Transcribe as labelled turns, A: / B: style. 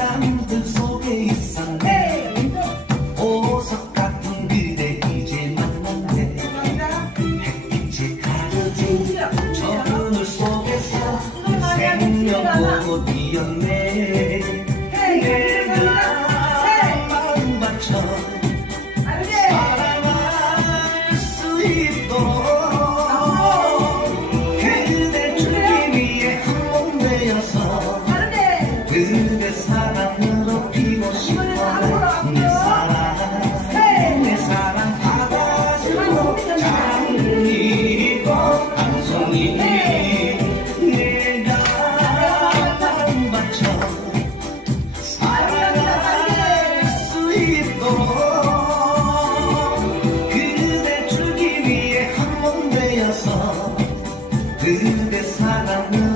A: 사람들 속에 있었네. 보석 같은 그대 이제 만났네. 햇빛이 가려진 저 눈물 속에서 생명 보고 뛰었네. 내가 마음 맞춰 사랑할 수 있도록 그대 주기 위해 한몸 되어서 그대 사 그대 사랑